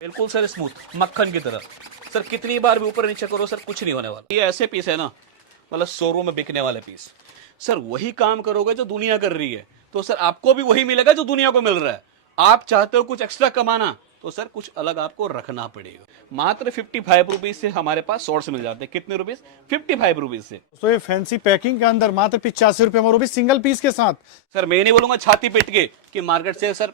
बिल्कुल sir smooth मक्खन की तरह। सर कितनी बार भी ऊपर नीचे करो सर कुछ नहीं होने वाला। ये ऐसे पीस है ना, मतलब शोरूम में बिकने वाले पीस। सर वही काम करोगे जो दुनिया कर रही है, तो सर आपको भी वही मिलेगा जो दुनिया को मिल रहा है। आप चाहते हो कुछ एक्स्ट्रा कमाना, तो सर कुछ अलग आपको रखना पड़ेगा। मात्र 55 रुपीज से हमारे पास शॉर्ट्स मिल जाते हैं। कितने रुपीज? 55 रुपीज से। तो ये फैंसी पैकिंग के अंदर मात्र 85 रुपए में, वो भी सिंगल पीस के साथ। सर मैं नहीं बोलूंगा छाती पीट के कि मार्केट से सर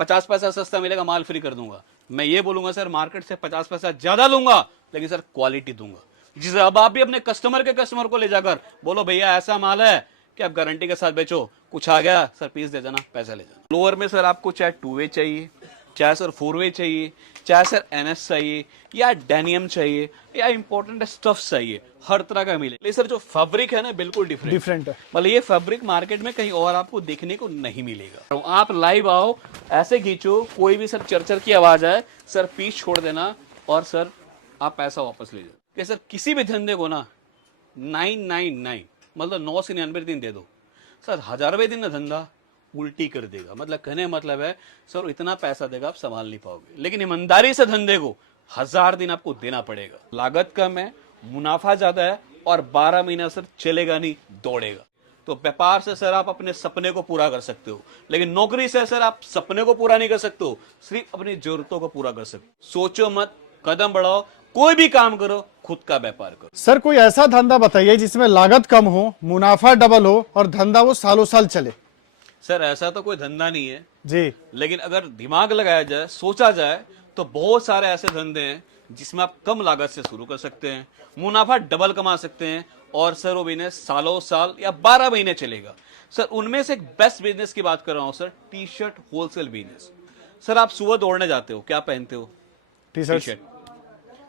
50 पैसा सस्ता मिलेगा, माल फ्री कर दूंगा। मैं ये बोलूंगा सर मार्केट से 50 पैसा ज्यादा लूंगा, लेकिन सर क्वालिटी दूंगा। जिसे अब आप भी अपने कस्टमर को ले जाकर बोलो भैया ऐसा माल है कि आप गारंटी के साथ बेचो, कुछ आ गया सर पीस दे जाना, पैसा ले जाना। लोअर में सर आपको चाहे 2 वे चाहिए, चाहे सर 4 वे चाहिए, चाहे सर एनएस चाहिए, या डेनियम चाहिए, या इंपॉर्टेंट स्टफ चाहिए, हर तरह का मिले। लेकिन सर जो फैब्रिक है ना बिल्कुल डिफरेंट है। मतलब ये फैब्रिक मार्केट में कहीं और आपको देखने को नहीं मिलेगा। तो आप लाइव आओ, ऐसे खींचो, कोई भी सर चरचर की आवाज आए सर पीस छोड़ देना और सर आप पैसा वापस ले जाओ। कि सर किसी भी धंधे को ना 999 मतलब 999 दिन दे दो, सर 1000वें दिन ना धंधा उल्टी कर देगा। मतलब कहने मतलब है सर इतना पैसा देगा आप संभाल नहीं पाओगे। लेकिन ईमानदारी से धंधे को 1000 दिन आपको देना पड़ेगा। लागत कम है, मुनाफा ज्यादा है, और 12 महीना सर चलेगा नहीं, दौड़ेगा। तो व्यापार से सर आप अपने सपने को पूरा कर सकते हो, लेकिन नौकरी से सर आप सपने को पूरा नहीं कर सकते हो, सिर्फ अपनी जरूरतों को पूरा कर सकते हो। सोचो मत, कदम बढ़ाओ, कोई भी काम करो, खुद का व्यापार करो। सर कोई ऐसा धंधा बताइए जिसमें लागत कम हो, मुनाफा डबल हो और धंधा वो सालों साल चले। सर ऐसा तो कोई धंधा नहीं है जी, लेकिन अगर दिमाग लगाया जाए, सोचा जाए, तो बहुत सारे ऐसे धंधे हैं जिसमें आप कम लागत से शुरू कर सकते हैं, मुनाफा डबल कमा सकते हैं, और सर वो बिजनेस सालों साल या 12 महीने चलेगा। सर उनमें से एक बेस्ट बिजनेस की बात कर रहा हूं sir, T shirt wholesale business. Sir आप सुबह दौड़ने जाते हो, क्या पहनते हो? T T shirt.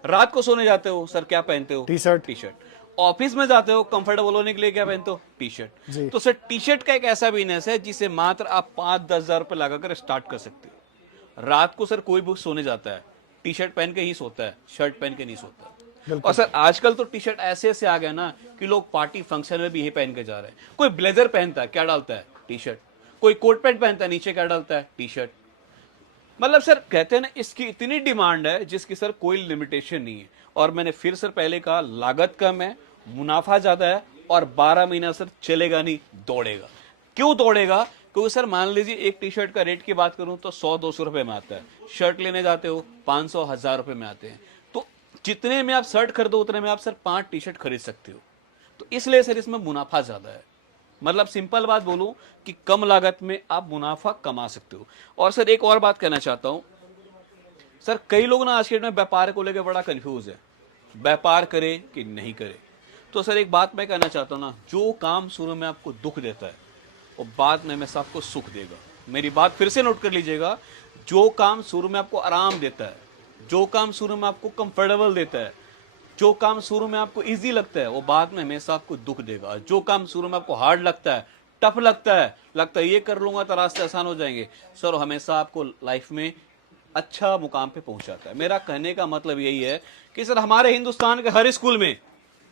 रात को सोने जाते हो सर, क्या पहनते हो? T shirt. T shirt. Office में जाते हो कंफर्टेबल होने के लिए, क्या पहनते हो? T G. शर्ट। तो सर टी शर्ट का एक ऐसा बिजनेस है जिसे मात्र आप 5-10 हजार रुपए लगाकर स्टार्ट कर सकते हो। रात को सर कोई भी सोने जाता है टी शर्ट पहन के ही सोता है, शर्ट पहन के नहीं सोता। और सर आजकल तो टी शर्ट ऐसे ऐसे आ गया ना कि लोग पार्टी फंक्शन में भी यही पहन के जा रहे हैं। कोई ब्लेजर पहनता है, क्या डालता है? T shirt. कोई कोट पैंट पहनता है, नीचे क्या डालता है? T shirt. मतलब सर कहते हैं ना इसकी इतनी डिमांड है जिसकी सर कोई लिमिटेशन नहीं है। और मैंने फिर सर पहले कहा लागत कम है, मुनाफा ज्यादा है, और 12 महीना सर चलेगा नहीं, दौड़ेगा। क्यों दौड़ेगा? क्योंकि सर मान लीजिए एक टी शर्ट का रेट की बात करूं तो 100-200 रुपए में आता है। शर्ट लेने जाते हो 500-1000 रुपए में आते हैं। तो जितने में आप शर्ट खरीदो उतने में आप सर 5 टी शर्ट खरीद सकते हो। तो इसलिए सर इसमें मुनाफा ज्यादा है। मतलब सिंपल बात बोलूं कि कम लागत में आप मुनाफा कमा सकते हो। और सर एक और बात कहना चाहता हूं, सर कई लोग ना आज के डेट में व्यापार को लेकर बड़ा कंफ्यूज है, व्यापार करे कि नहीं करे। तो सर एक बात मैं कहना चाहता हूं ना, जो काम शुरू में आपको दुख देता है वो बाद में हमेशा आपको सुख देगा। मेरी बात फिर से नोट कर लीजिएगा, जो काम शुरू में आपको आराम देता है, जो काम शुरू में आपको कंफर्टेबल देता है, जो काम शुरू में आपको इजी लगता है, वो बाद में हमेशा आपको दुख देगा। जो काम शुरू में आपको हार्ड लगता है, टफ लगता है ये कर लूंगा तो रास्ते आसान हो जाएंगे, सर हमेशा आपको लाइफ में अच्छा मुकाम पे पहुंचाता है। मेरा कहने का मतलब यही है कि सर हमारे हिंदुस्तान के हर स्कूल में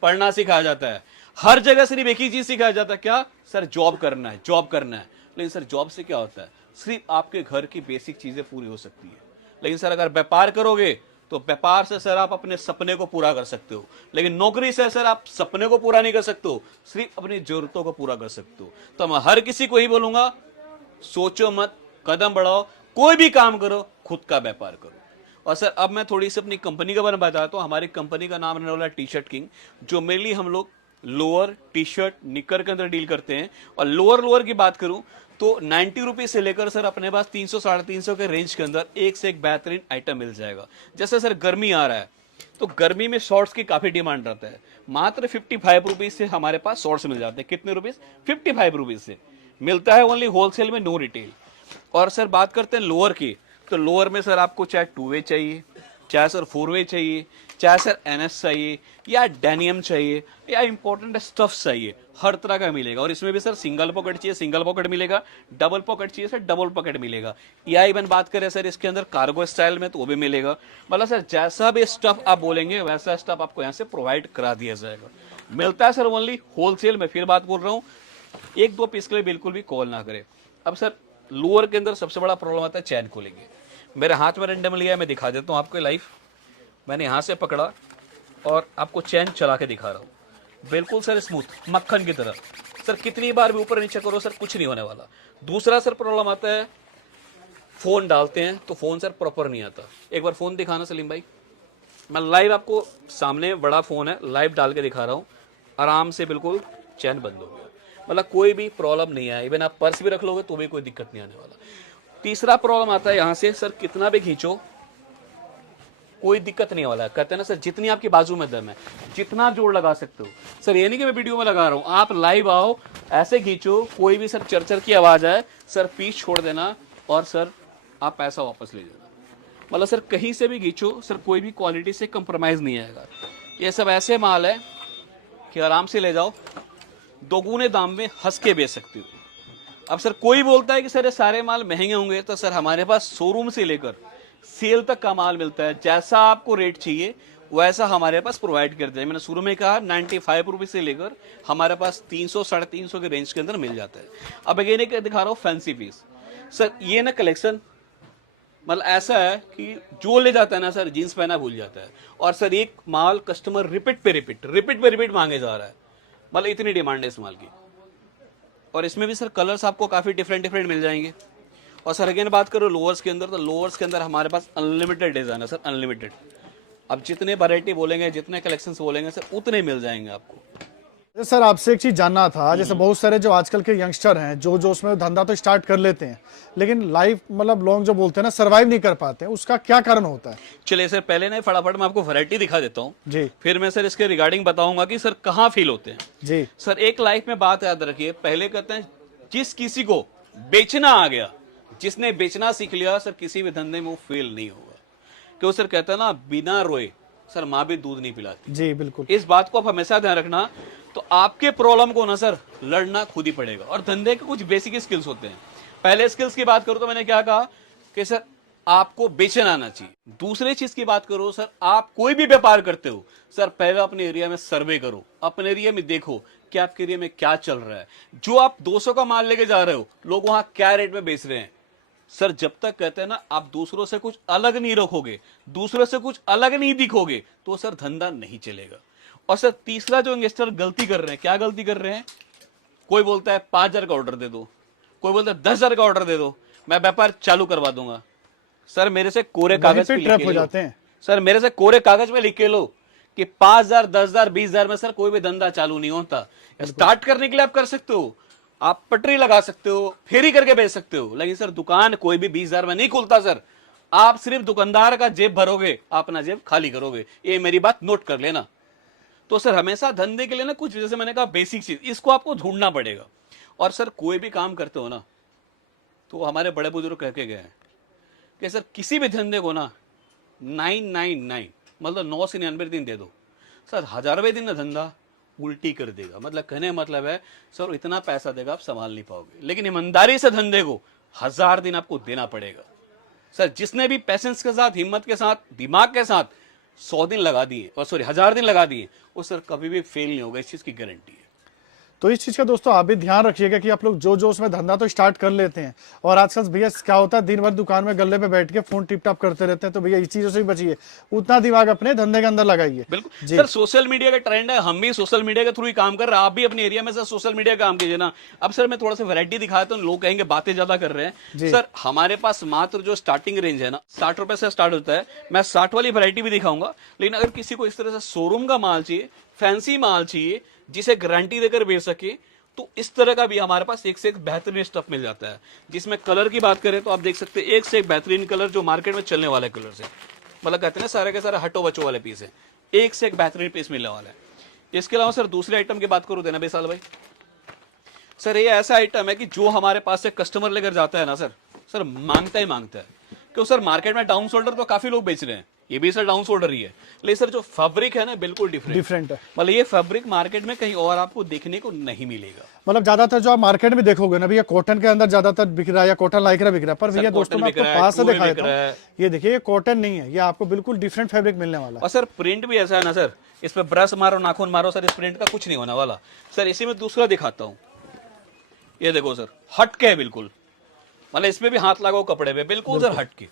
पढ़ना सिखाया जाता है, हर जगह सिर्फ एक ही चीज सिखाया जाता है, क्या सर? जॉब करना है, जॉब करना है। लेकिन सर जॉब से क्या होता है? सिर्फ आपके घर की बेसिक चीजें पूरी हो सकती है। लेकिन सर अगर व्यापार करोगे तो व्यापार से सर आप अपने सपने को पूरा कर सकते हो, लेकिन नौकरी से सर आप सपने को पूरा नहीं कर सकते हो, सिर्फ अपनी जरूरतों को पूरा कर सकते हो। तो मैं हर किसी को ही बोलूंगा, सोचो मत, कदम बढ़ाओ, कोई भी काम करो, खुद का व्यापार करो। और सर अब मैं थोड़ी सी अपनी कंपनी के बारे में बताता हूँ। हमारी कंपनी का नाम रहने वाला टी शर्ट किंग, जो मेनली हम लोग लोअर, टी शर्ट, निकर के अंदर डील करते हैं। और लोअर की बात करूं तो 90 रुपीज से लेकर सर अपने पास 300-350 के रेंज के अंदर एक से एक बेहतरीन आइटम मिल जाएगा। जैसे सर गर्मी आ रहा है तो गर्मी में शॉर्ट्स की काफी डिमांड रहता है। मात्र 55 रुपीज से हमारे पास शॉर्ट्स मिल जाते हैं। कितने रुपीज? 55 रुपीज से मिलता है, ओनली होलसेल में, नो रिटेल। और सर बात करते हैं लोअर की, तो लोअर में सर आपको चाहे 2 वे चाहिए, चाहे सर 4 वे चाहिए, चाहे सर एनएस चाहिए, या डेनियम चाहिए, या इंपॉर्टेंट स्टफ चाहिए, हर तरह का मिलेगा। और इसमें भी सर सिंगल पॉकेट चाहिए, सिंगल पॉकेट मिलेगा, डबल पॉकेट चाहिए सर, डबल पॉकेट मिलेगा। या इवन बात करें सर इसके अंदर कार्गो स्टाइल में, तो वो भी मिलेगा। मतलब सर जैसा भी स्टफ आप बोलेंगे वैसा स्टफ आपको यहाँ से प्रोवाइड करा दिया जाएगा। मिलता है सर ओनली होलसेल में। फिर बात बोल रहा हूँ, 1-2 पीस के लिए बिल्कुल भी कॉल ना करें। अब सर लोअर के अंदर सबसे बड़ा प्रॉब्लम आता है चैन को लेंगे। मेरे हाथ में रेंडम लिया है, मैं दिखा देता हूँ आपको लाइव। मैंने यहाँ से पकड़ा और आपको चैन चला के दिखा रहा हूँ, बिल्कुल सर स्मूथ मक्खन की तरह। सर कितनी बार भी ऊपर नीचे करो सर कुछ नहीं होने वाला। दूसरा सर प्रॉब्लम आता है, फोन डालते हैं तो फोन सर प्रॉपर नहीं आता। एक बार फोन दिखाना सलीम भाई, मैं लाइव आपको सामने बड़ा फोन है, लाइव डाल के दिखा रहा हूँ, आराम से बिल्कुल चैन बंद हो गया, मतलब कोई भी प्रॉब्लम नहीं है। इवन आप पर्स भी रख लोगे तो भी कोई दिक्कत नहीं आने वाला। तीसरा प्रॉब्लम आता है यहाँ से, सर कितना भी खींचो कोई दिक्कत नहीं वाला है। कहते हैं ना सर जितनी आपकी बाजू में दम है जितना जोर लगा सकते हो। सर ये नहीं कि मैं वीडियो में लगा रहा हूँ, आप लाइव आओ, ऐसे खींचो, कोई भी सर चरचर की आवाज आए सर पीस छोड़ देना और सर आप पैसा वापस ले जाना। मतलब सर कहीं से भी खींचो सर कोई भी क्वालिटी से कंप्रोमाइज नहीं आएगा। ये सब ऐसे माल है कि आराम से ले जाओ, दोगुने दाम में हंस के बेच सकते हो। अब सर कोई बोलता है कि सर ये सारे माल महंगे होंगे, तो सर हमारे पास शोरूम से लेकर सेल तक का माल मिलता है। जैसा आपको रेट चाहिए वैसा हमारे पास प्रोवाइड करते हैं। मैंने शुरू में कहा 95 रुपये से लेकर हमारे पास 300 350 के रेंज के अंदर मिल जाता है। अब अगेन दिखा रहा हूँ फैंसी पीस। सर ये ना कलेक्शन मतलब ऐसा है कि जो ले जाता है ना सर जीन्स पहना भूल जाता है। और सर एक माल कस्टमर रिपीट पे रिपीट मांगे जा रहा है, मतलब इतनी डिमांड है इस माल की। और इसमें भी सर कलर्स आपको काफ़ी डिफरेंट मिल जाएंगे। और सर अगेन बात करो लोअर्स के अंदर, तो लोअर्स के अंदर हमारे पास अनलिमिटेड डिज़ाइन है सर, अनलिमिटेड। अब जितने वैरायटी बोलेंगे जितने कलेक्शंस बोलेंगे सर उतने मिल जाएंगे आपको। सर आपसे एक चीज जानना था, जैसे बहुत सारे जो आजकल के यंगस्टर हैं जो उसमें धंधा तो स्टार्ट कर लेते हैं लेकिन लाइफ मतलब लॉन्ग जो बोलते हैं ना सर्वाइव नहीं कर पाते हैं, उसका क्या कारण होता है? चलिए सर पहले ना फटाफट मैं आपको वैरायटी दिखा देता हूँ जी, फिर मैं सर इसके रिगार्डिंग बताऊंगा कि सर कहाँ फील होते हैं। जी सर एक लाइफ में बात याद रखिए, पहले कहते हैं जिस किसी को बेचना आ गया, जिसने बेचना सीख लिया सर किसी भी धंधे में वो फेल नहीं होगा। क्यों सर कहते हैं ना बिना रोए सर माँ भी दूध नहीं पिलाती। जी बिल्कुल, इस बात को आप हमेशा ध्यान रखना। तो आपके प्रॉब्लम को ना सर लड़ना खुद ही पड़ेगा। और धंधे के कुछ बेसिक स्किल्स होते हैं। पहले स्किल्स की बात करूं तो मैंने क्या कहा कि सर आपको बेचना आना चाहिए। दूसरे चीज की बात करो सर, आप कोई भी व्यापार करते हो सर पहले अपने एरिया में सर्वे करो, अपने एरिया में देखो कि आपके एरिया में क्या चल रहा है। जो आप 200 का माल लेके जा रहे हो लोग वहां क्या रेट में बेच रहे हैं। सर जब तक कहते हैं ना आप दूसरों से कुछ अलग नहीं रखोगे, दूसरों से कुछ अलग नहीं दिखोगे, तो सर धंधा नहीं चलेगा। और सर तीसरा जो इन्वेस्टर गलती कर रहे हैं, क्या गलती कर रहे हैं, कोई बोलता है 5,000 का ऑर्डर दे दो, कोई बोलता है 10,000 का ऑर्डर दे दो, मैं व्यापार चालू करवा दूंगा। सर मेरे से कोरे कागज पे ट्रैप हो जाते हैं। सर मेरे से कोरे कागज में लिख के लो कि 5,000 10,000 20,000 में सर कोई भी धंधा चालू नहीं होता। स्टार्ट करने के लिए आप कर सकते हो, आप पटरी लगा सकते हो, फेरी करके बेच सकते हो, लेकिन सर दुकान कोई भी 20,000 में नहीं खुलता। सर आप सिर्फ दुकानदार का जेब भरोगे, अपना जेब खाली करोगे, ये मेरी बात नोट कर लेना। तो सर हमेशा धंधे के लिए ना कुछ जैसे मैंने कहा बेसिक चीज इसको आपको ढूंढना पड़ेगा। और सर कोई भी काम करते हो ना तो हमारे बड़े बुजुर्ग कह के गए हैं कि सर किसी भी धंधे को ना 999 मतलब 9 से 99 दिन दे दो, सर 1000वें दिन ना धंधा उल्टी कर देगा। मतलब कहने मतलब है सर इतना पैसा देगा आप संभाल नहीं पाओगे, लेकिन ईमानदारी से धंधे को 1000 दिन आपको देना पड़ेगा। सर जिसने भी पैसेंस के साथ, हिम्मत के साथ, दिमाग के साथ 100 दिन लगा दिए और सॉरी 1000 दिन लगा दिए, वो सर कभी भी फेल नहीं होगा, इस चीज की गारंटी है। तो इस चीज का दोस्तों आप भी ध्यान रखिएगा कि आप लोग जो उसमें धंधा तो स्टार्ट कर लेते हैं और आजकल भैया क्या होता है दिन भर दुकान में गल्ले पे बैठ के फोन टिप टाप करते रहते हैं, तो भैया इस चीजों से भी बचिए, उतना दिमाग अपने धंधे के अंदर लगाइए। बिल्कुल सर सोशल मीडिया का ट्रेंड है, हम भी सोशल मीडिया के थ्रू ही काम कर रहे हैं, आप भी अपने एरिया में सर सोशल मीडिया काम कीजिए ना। अब सर मैं थोड़ा सा वैरायटी दिखाता हूँ, लोग कहेंगे बातें ज्यादा कर रहे हैं। सर हमारे पास मात्र जो स्टार्टिंग रेंज है ना 60 रुपए से स्टार्ट होता है। मैं 60 वाली वैरायटी भी दिखाऊंगा, लेकिन अगर किसी को इस तरह से शोरूम का माल चाहिए, फैंसी माल चाहिए जिसे गारंटी देकर बेच सके, तो इस तरह का भी हमारे पास एक से एक बेहतरीन स्टफ मिल जाता है। जिसमें कलर की बात करें तो आप देख सकते हैं एक से एक बेहतरीन कलर जो मार्केट में चलने वाले कलर से, मतलब कहते हैं ना सारे के सारे हटो बचो वाले पीस है, एक से एक बेहतरीन पीस मिलने वाला है। इसके अलावा सर दूसरे आइटम की बात करूं देना बेसाल भाई, सर ये ऐसा आइटम है कि जो हमारे पास से कस्टमर लेकर जाता है ना सर मांगता ही मांगता है। क्यों सर मार्केट में डाउन शोल्डर तो काफी लोग बेच रहे हैं, ये भी सर डाउन शोल्डर ही है, लेकिन सर जो फैब्रिक है ना बिल्कुल डिफरेंट है। मतलब ये फैब्रिक मार्केट में कहीं और आपको देखने को नहीं मिलेगा। मतलब ज्यादातर जो आप मार्केट में देखोगे ना भैया कॉटन के अंदर ज्यादातर बिक रहा है या कॉटन लाइक्रा बिक रहा है, पर भैया दोस्तों मैं आपको पास से दिखा देता हूं, ये देखिए ये कॉटन नहीं है, ये आपको बिल्कुल डिफरेंट फैब्रिक मिलने वाला है। और सर प्रिंट भी ऐसा है ना सर, इस पे ब्रश मारो नाखून मारो सर इस प्रिंट का कुछ नहीं होने वाला। सर इसी में दूसरा दिखाता हूँ, ये देखो सर हटके है बिल्कुल, मतलब इसमें भी हाथ लगाओ कपड़े पे बिल्कुल सर हटके।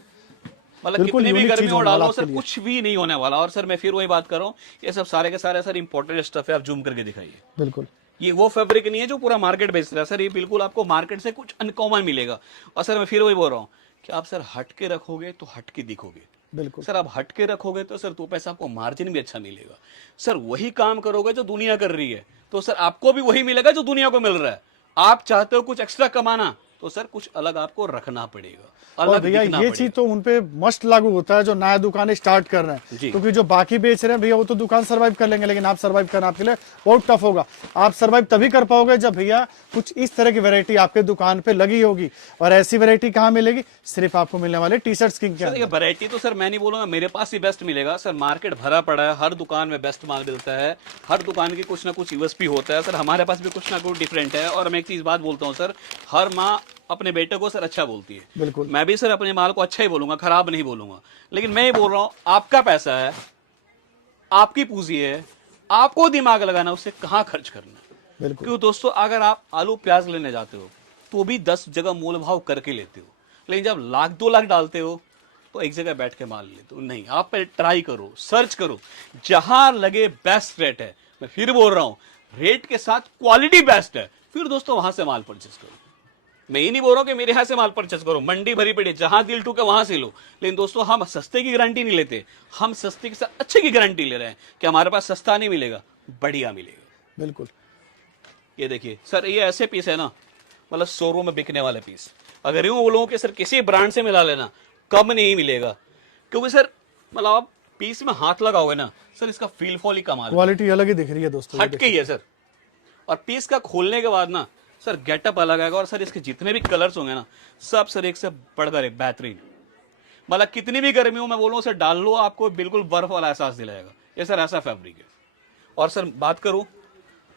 मतलब बिल्कुल कितनी भी unique गर्मी चीज हो होने वाला डालो आपके सर लिए। कुछ भी नहीं होने वाला। और सर मैं फिर वही बात कर रहा हूँ, ये सब सारे के सारे सर इंपॉर्टेंट स्टफ है, आप जूम करके दिखाइए। बिल्कुल ये वो फैब्रिक नहीं है जो पूरा मार्केट बेच रहा है सर, ये बिल्कुल आपको मार्केट से कुछ अनकॉमन मिलेगा। और सर मैं फिर वही बोल रहा हूँ कि आप सर हट के रखोगे तो हट के दिखोगे। बिल्कुल सर आप हट के रखोगे तो सर 2 पैसा आपको मार्जिन भी अच्छा मिलेगा। सर वही काम करोगे जो दुनिया कर रही है तो सर आपको भी वही मिलेगा जो दुनिया को मिल रहा है। आप चाहते हो कुछ एक्स्ट्रा कमाना तो सर कुछ अलग आपको रखना पड़ेगा, और अलग भैया दिखना ये पड़ेगा। चीज तो उनपे मस्ट लागू होता है जो नया दुकान स्टार्ट कर रहे हैं, जी। क्योंकि जो बाकी बेच रहे हैं भैया वो तो दुकान सर्वाइव कर लेंगे, लेकिन आप सर्वाइव करना आपके लिए बहुत टफ होगा। आप सर्वाइव तभी कर पाओगे जब भैया कुछ इस तरह की वैरायटी आपके दुकान पे लगी होगी। और ऐसी वैरायटी कहाँ मिलेगी? सिर्फ आपको मिलने वाले टी शर्ट्स किंग के सर ये अंदर। वैरायटी तो सर मैं नहीं बोलूंगा मेरे पास ही बेस्ट मिलेगा सर, मार्केट भरा पड़ा है, हर दुकान में बेस्ट माल मिलता है, हर दुकान की कुछ ना कुछ यूएसपी होता है सर, हमारे पास भी कुछ ना कुछ डिफरेंट है। और मैं एक चीज बात बोलता हूँ सर, हर माँ अपने बेटे को सर अच्छा बोलती है। बिल्कुल मैं भी सर अपने माल को अच्छा ही बोलूंगा, खराब नहीं बोलूंगा। लेकिन मैं ये बोल रहा हूँ आपका पैसा है, आपकी पूंजी है, आपको दिमाग लगाना उससे कहाँ खर्च करना है। बिल्कुल क्यों दोस्तों, अगर आप आलू प्याज लेने जाते हो तो भी 10 जगह मोल भाव करके लेते हो, लेकिन जब लाख 2 लाख डालते हो तो एक जगह बैठ के माल लेते हो। नहीं, आप पहले ट्राई करो, सर्च करो, जहां लगे बेस्ट रेट है। मैं फिर बोल रहा हूं, रेट के साथ क्वालिटी बेस्ट है, फिर दोस्तों वहां से माल परचेस करो। मैं ये नहीं बोल रहा हूं कि मेरे यहां से माल परचेस करो, मंडी भरी पड़ी, जहां दिल टूके वहां से लो। लेकिन दोस्तों हम सस्ते की गारंटी नहीं लेते, हम सस्ते के साथ अच्छे की गारंटी ले रहे हैं कि हमारे पास सस्ता नहीं मिलेगा, बढ़िया मिलेगा। बिल्कुल ये देखिए सर, ये ऐसे पीस है ना, मतलब शोरूम में बिकने वाले पीस। अगर यूं बोलो कि सर किसी ब्रांड से मिला लेना, कम नहीं मिलेगा। क्योंकि सर मतलब आप पीस में हाथ लगाओगे ना सर, इसका फील फॉल ही कमाल है, क्वालिटी अलग ही दिख रही है दोस्तों, ये हट के ही है सर। और पीस का खोलने के बाद ना सर गेटअप अलग आएगा। और सर इसके जितने भी कलर्स होंगे ना, सब सर एक से बढ़कर एक बेहतरीन। मतलब कितनी भी गर्मी हो, मैं बोलूँ सर डाल लो, आपको बिल्कुल बर्फ वाला एहसास दिलाएगा। ये सर ऐसा फैब्रिक है। और सर बात करूँ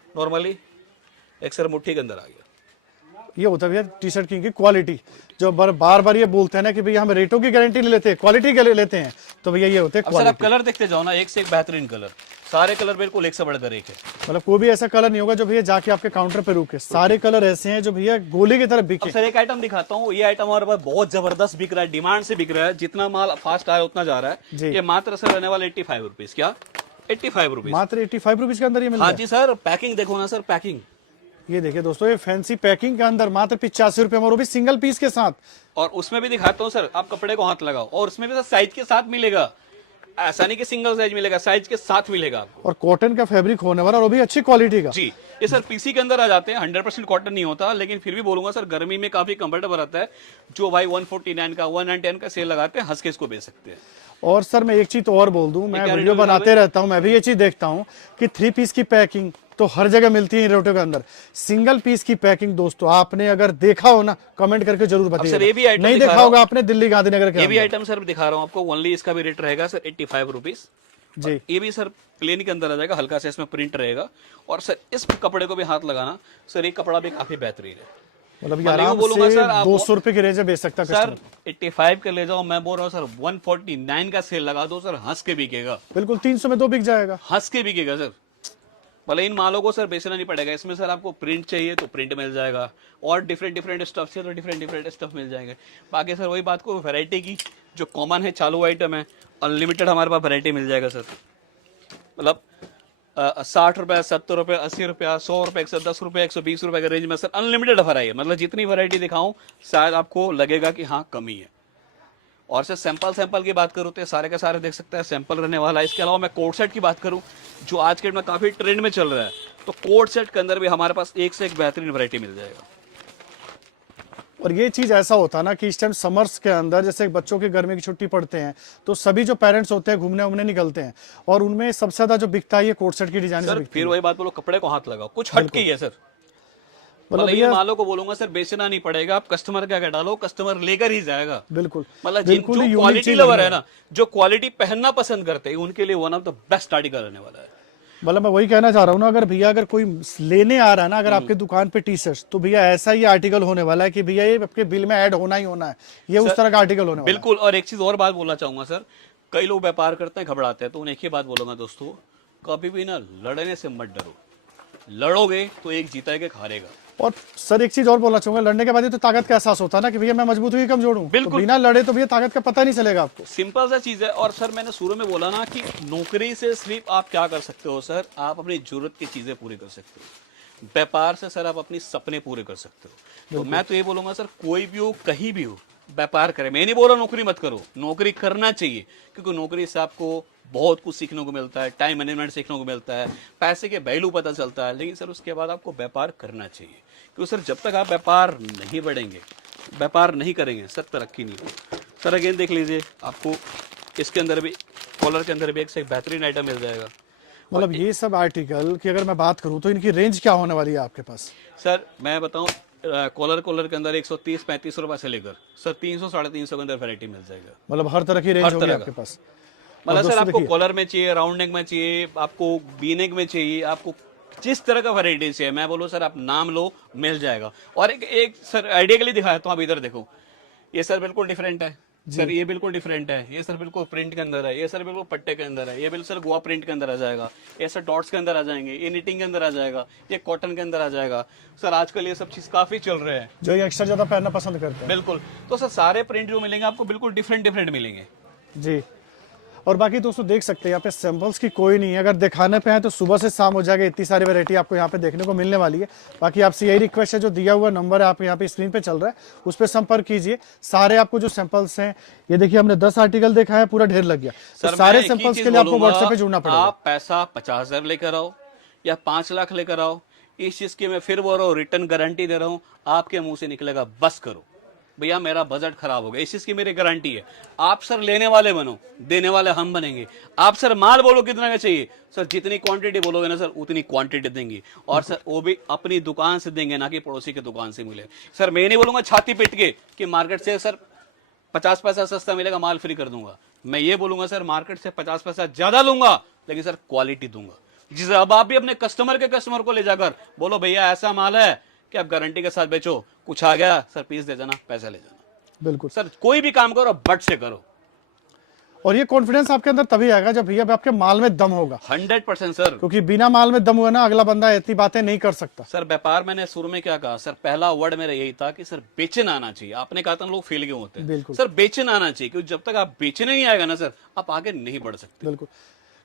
नॉर्मली, एक सर मुट्ठी के अंदर आ गया। ये होता है भैया टी शर्ट किंग की क्वालिटी। जो बार बार ये बोलते हैं ना कि भैया हम रेटों की गारंटी नहीं लेते, क्वालिटी के लिए लेते हैं, तो भैया ये होते हैं अब सर आप क्वालिटी। कलर देखते जाओ ना, एक से एक बेहतरीन कलर, सारे कलर बिल्कुल एक से बढ़कर एक है। मतलब कोई भी ऐसा कलर नहीं होगा जो भैया जाके आपके काउंटर पे रुके। सारे कलर ऐसे हैं जो भैया गोले की तरफ अब बिके। सर एक आइटम दिखाता हूँ, ये आइटम हमारे पास बहुत जबरदस्त बिक रहा है, डिमांड से बिक रहा है, जितना माल फास्ट आया उतना जा रहा जी। है। ये मात्र सर रहने वाला 85 रुपीज। क्या 85 रुपीज? मात्र 85 रुपीज के अंदर ये मिल रहा हाँ है। जी सर, पैकिंग देखो ना सर, पैकिंग। ये देखिए दोस्तों, ये फैंसी पैकिंग के अंदर मात्र 85 रुपए में, और वो भी सिंगल पीस के साथ। और उसमें भी दिखाता हूँ सर, आप कपड़े को हाथ लगाओ, और उसमें भी सर साइज के साथ मिलेगा। ऐसा नहीं कि सिंगल साइज मिलेगा, साइज के साथ मिलेगा आपको। और कॉटन का फैब्रिक होने वाला, और वो भी अच्छी क्वालिटी का। जी, ये सर पीसी के अंदर आ जाते हैं, 100% कॉटन नहीं होता, लेकिन फिर भी बोलूंगा सर गर्मी में काफी कंफर्टेबल रहता है। जो भाई 149 का 110 का सेल लगाते हैं, हंस के इसको बेच सकते हैं। और सर मैं एक चीज तो और बोल दूं, मैं क्या वीडियो रेट है बनाते रहता हूं, मैं भी ये चीज देखता हूं कि 3 पीस की पैकिंग तो हर जगह मिलती है रेटों के अंदर। सिंगल पीस की पैकिंग दोस्तों आपने अगर देखा हो ना, कमेंट करके जरूर सर ये भी बताइए। आइटम नहीं दिखा देखा रहा हूं। होगा आपने दिल्ली गांधीनगर के ये भी अंदर। आइटम सर दिखा रहा हूँ आपको, ओनली इसका भी रेट रहेगा सर 85 रुपीज जी ये भी सर प्लेन के अंदर आ जाएगा, हल्का सा इसमें प्रिंट रहेगा। और सर इस कपड़े को भी हाथ लगाना सर, ये कपड़ा भी काफी बेहतरीन है। मतलब ये मैं आराम बोलूंगा से सर, आप 200 रुपए की रेंज में बेच सकता सर कस्टमर। 85 के ले जाओ, मैं बोल रहा हूँ सर 149 का सेल लगा दो सर, हंस के बिकेगा, बिल्कुल 300 में 2 बिक जाएगा। हंस के बिकेगा सर। भले इन मालों को सर बेचना नहीं पड़ेगा, इसमें सर आपको प्रिंट चाहिए तो प्रिंट मिल जाएगा, और डिफरेंट स्टफ चाहिए तो डिफरेंट स्टफ मिल जाएंगे। बाकी सर वही बात को, वैरायटी की जो कॉमन है, चालू आइटम है, अनलिमिटेड हमारे पास वैरायटी मिल जाएगा सर। मतलब 60 रुपये, 70 रुपये, 80 रुपया, 100 रुपये, 110 रुपये, 120 रुपये के रेंज में सर अनलिमिटेड ऑफर है। मतलब जितनी वैरायटी दिखाऊं शायद आपको लगेगा कि हाँ कमी है। और सर सैंपल की बात करूँ तो सारे के सारे देख सकते हैं, सैंपल रहने वाला है। इसके अलावा मैं कोट सेट की बात करूँ, जो आज के डेट में काफ़ी ट्रेंड में चल रहा है, तो कोट सेट के अंदर भी हमारे पास एक से एक बेहतरीन वैरायटी मिल जाएगा। और ये चीज ऐसा होता है ना कि इस टाइम समर्स के अंदर जैसे बच्चों की गर्मी की छुट्टी पड़ते हैं, तो सभी जो पेरेंट्स होते हैं घूमने उमने निकलते हैं, और उनमें सबसे ज्यादा जो बिकता है ये कोट सेट की डिजाइन सर फिर वही बात बोलो, कपड़े को हाथ लगाओ, कुछ हट के ही है सर। मतलब ये भैया मालों को बोलूंगा सर बेचना नहीं पड़ेगा, आप कस्टमर क्या डालो, कस्टमर लेकर ही जाएगा। बिल्कुल मतलब बिल्कुल जो unique क्वालिटी चीज लवर है है ना, जो क्वालिटी पहनना पसंद करते हैं, उनके लिए one of the best article रहने वाला है। मतलब मैं वही कहना चाह रहा हूँ ना, अगर भैया अगर कोई लेने आ रहा है ना अगर आपके दुकान पे टी शर्ट, तो भैया ऐसा ही आर्टिकल होने वाला है कि भैया ये आपके बिल में ऐड होना ही होना है, ये उस तरह का आर्टिकल होने वाला है। बिल्कुल। और एक चीज और बात बोलना चाहूंगा सर, कई लोग व्यापार करते हैं घबराते हैं, तो उन्हें एक ही बात बोलूंगा दोस्तों, कभी भी ना लड़ने से मत डरो। लड़ोगे तो एक जीता है, एक हारेगा। और सर एक चीज और बोलना चाहूंगा, लड़ने के बाद ही तो ताकत का एहसास होता है ना कि भैया मैं मजबूत हूँ कि कमजोर हूँ। बिल्कुल। तो बिना लड़े तो भैया ताकत का पता नहीं चलेगा आपको। सिंपल सा चीज है। और सर मैंने शुरू में बोला ना कि नौकरी से सिर्फ आप क्या कर सकते हो सर, आप अपनी जरूरत की चीजें पूरी कर सकते हो। व्यापार से सर आप अपनी सपने पूरे कर सकते हो। तो मैं तो ये बोलूंगा सर, कोई भी हो कहीं भी हो, व्यापार करें। मैं नहीं बोल रहा नौकरी मत करो, नौकरी करना चाहिए, क्योंकि नौकरी से आपको बहुत कुछ सीखने को मिलता है, टाइम मैनेजमेंट सीखने को मिलता है, पैसे के वैल्यू पता चलता है। लेकिन सर उसके बाद आपको व्यापार करना चाहिए, क्योंकि सर जब तक आप व्यापार नहीं बढ़ेंगे, व्यापार नहीं करेंगे सर, तरक्की नहीं होगी। सर अगेन देख लीजिए, आपको इसके अंदर भी, कॉलर के अंदर भी एक से एक बेहतरीन आइटम मिल जाएगा। मतलब ये सब आर्टिकल की अगर मैं बात करूं तो इनकी रेंज क्या होने वाली है आपके पास? सर मैं बताऊं, कॉलर के अंदर 130-35 रुपए से लेकर सर 300-350 के अंदर वैरायटी मिल जाएगा। मतलब हर तरह की रेंज हर होगी तरह आपके का। पास। मतलब सर आपको देखिए, कॉलर में चाहिए, राउंड नेक में चाहिए, आपको वी नेक में चाहिए, आपको जिस तरह का वैरायटी चाहिए, मैं बोलो सर आप नाम लो, मिल जाएगा। और एक सर आइडिया के लिए दिखाया तो आप इधर देखो, ये सर बिल्कुल डिफरेंट है सर, ये बिल्कुल डिफरेंट है, ये सर बिल्कुल प्रिंट के अंदर है, ये सर बिल्कुल पट्टे के अंदर है, ये बिल्कुल सर गोवा प्रिंट के अंदर आ जाएगा, ये सर डॉट्स के अंदर आ जाएंगे, ये निटिंग के अंदर आ जाएगा, ये कॉटन के अंदर आ जाएगा। सर आजकल ये सब चीज काफी चल रहे हैं, जो ये एक्स्ट्रा ज्यादा पहनना पसंद करते हैं। बिल्कुल। तो सर सारे प्रिंट जो मिलेंगे आपको बिल्कुल डिफरेंट मिलेंगे जी। और बाकी दोस्तों देख सकते हैं यहाँ पे सैंपल्स की कोई नहीं है, अगर दिखाने पे है तो सुबह से शाम हो जाएगा, इतनी सारी वैरायटी आपको यहाँ पे देखने को मिलने वाली है। बाकी आपसे यही रिक्वेस्ट है, जो दिया हुआ नंबर है आप यहाँ पे स्क्रीन पे चल रहा है, उस पर संपर्क कीजिए। सारे आपको जो सैंपल्स हैं, ये देखिए हमने 10 आर्टिकल देखा है, पूरा ढेर लग गया। तो सारे सैंपल्स के लिए आपको व्हाट्सएप पे जुड़ना पड़ेगा। आप पैसा 50,000 लेकर आओ या 5 लाख लेकर आओ, इस चीज की मैं फिर बोल रहा हूँ, रिटर्न गारंटी दे रहा हूँ। आपके मुंह से निकलेगा बस करो भैया मेरा बजट खराब हो गया, इस चीज की मेरी गारंटी है। आप सर लेने वाले बनो, देने वाले हम बनेंगे। आप सर माल बोलो कितना का चाहिए, सर जितनी क्वांटिटी बोलोगे ना सर उतनी क्वांटिटी देंगे, और सर वो भी अपनी दुकान से देंगे, ना कि पड़ोसी की दुकान से मिले। सर मैं नहीं बोलूंगा छाती पीट के कि मार्केट से सर 50 पैसा सस्ता मिलेगा, माल फ्री कर दूंगा। मैं ये बोलूंगा सर मार्केट से 50 पैसा ज्यादा लूंगा, लेकिन सर क्वालिटी दूंगा। जिसे अब आप भी अपने कस्टमर को ले जाकर बोलो भैया ऐसा माल है कि आप गारंटी के साथ बेचो, कुछ आ गया सर पीस दे जाना, पैसा ले जाना। बिल्कुल सर कोई भी काम करो बट से करो, और ये कॉन्फिडेंस आपके अंदर तभी आएगा जब भैया आपके माल में दम होगा। 100% सर, क्योंकि बिना माल में दम हुआ ना, अगला बंदा इतनी बातें नहीं कर सकता। सर व्यापार मैंने शुरू में क्या कहा सर, पहला वर्ड मेरा यही था कि सर बेचना आना चाहिए। आपने कहा था लोग फेल क्यों होते हैं, बिल्कुल सर बेचना आना चाहिए, क्योंकि जब तक आप बेचने नहीं आएगा ना सर, आप आगे नहीं बढ़ सकते। बिल्कुल,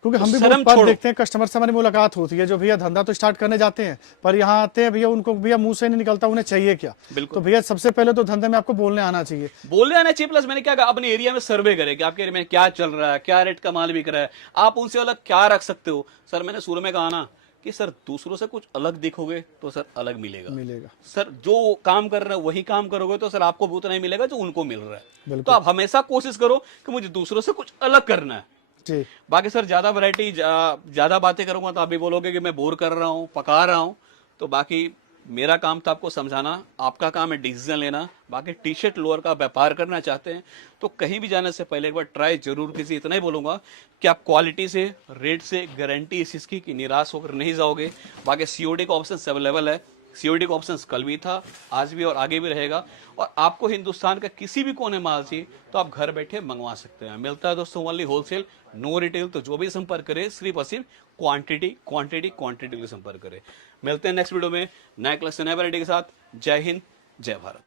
क्योंकि हम भी शर्म बहुत बार छोड़ो। देखते हैं, कस्टमर से हमारी मुलाकात होती है, जो भैया धंधा तो स्टार्ट करने जाते हैं, पर यहाँ आते हैं भैया, उनको भैया मुंह से नहीं निकलता उन्हें चाहिए क्या। बिल्कुल। तो भैया सबसे पहले तो धंधे में आपको बोलने आना चाहिए। बोलने आना चाहिए, प्लस मैंने क्या कहा, अपने एरिया में सर्वे करें कि आपके एरिया में क्या चल रहा है, क्या रेट का माल बिक रहा है, आप उनसे अलग क्या रख सकते हो। सर मैंने शुरू में कहा ना कि सर दूसरों से कुछ अलग दिखोगे तो सर अलग मिलेगा। सर जो काम कर रहे हैं वही काम करोगे तो सर आपको भी उतना ही मिलेगा जो उनको मिल रहा है। तो आप हमेशा कोशिश करो कि मुझे दूसरों से कुछ अलग करना है जी। बाकी सर ज्यादा वैरायटी ज्यादा बातें करूंगा तो आप भी बोलोगे कि मैं बोर कर रहा हूँ, पका रहा हूँ। तो बाकी मेरा काम था आपको समझाना, आपका काम है डिसीजन लेना। बाकी टी शर्ट लोअर का व्यापार करना चाहते हैं तो कहीं भी जाने से पहले एक बार ट्राई जरूर कीजिए। इतना ही बोलूंगा कि आप क्वालिटी से, रेट से गारंटी इस चीज़ की निराश होकर नहीं जाओगे। बाकी सीओडी का ऑप्शन अवेलेबल है, सीओडी का ऑप्शन कल भी था, आज भी और आगे भी रहेगा। और आपको हिंदुस्तान का किसी भी कोने माल चाहिए तो आप घर बैठे मंगवा सकते हैं। मिलता है दोस्तों ओनली होलसेल, नो रिटेल। तो जो भी संपर्क करे सिर्फ और सिर्फ क्वांटिटी के लिए संपर्क करे। मिलते हैं नेक्स्ट वीडियो में नए क्लास से नए वैरायटी के साथ। जय हिंद, जय भारत।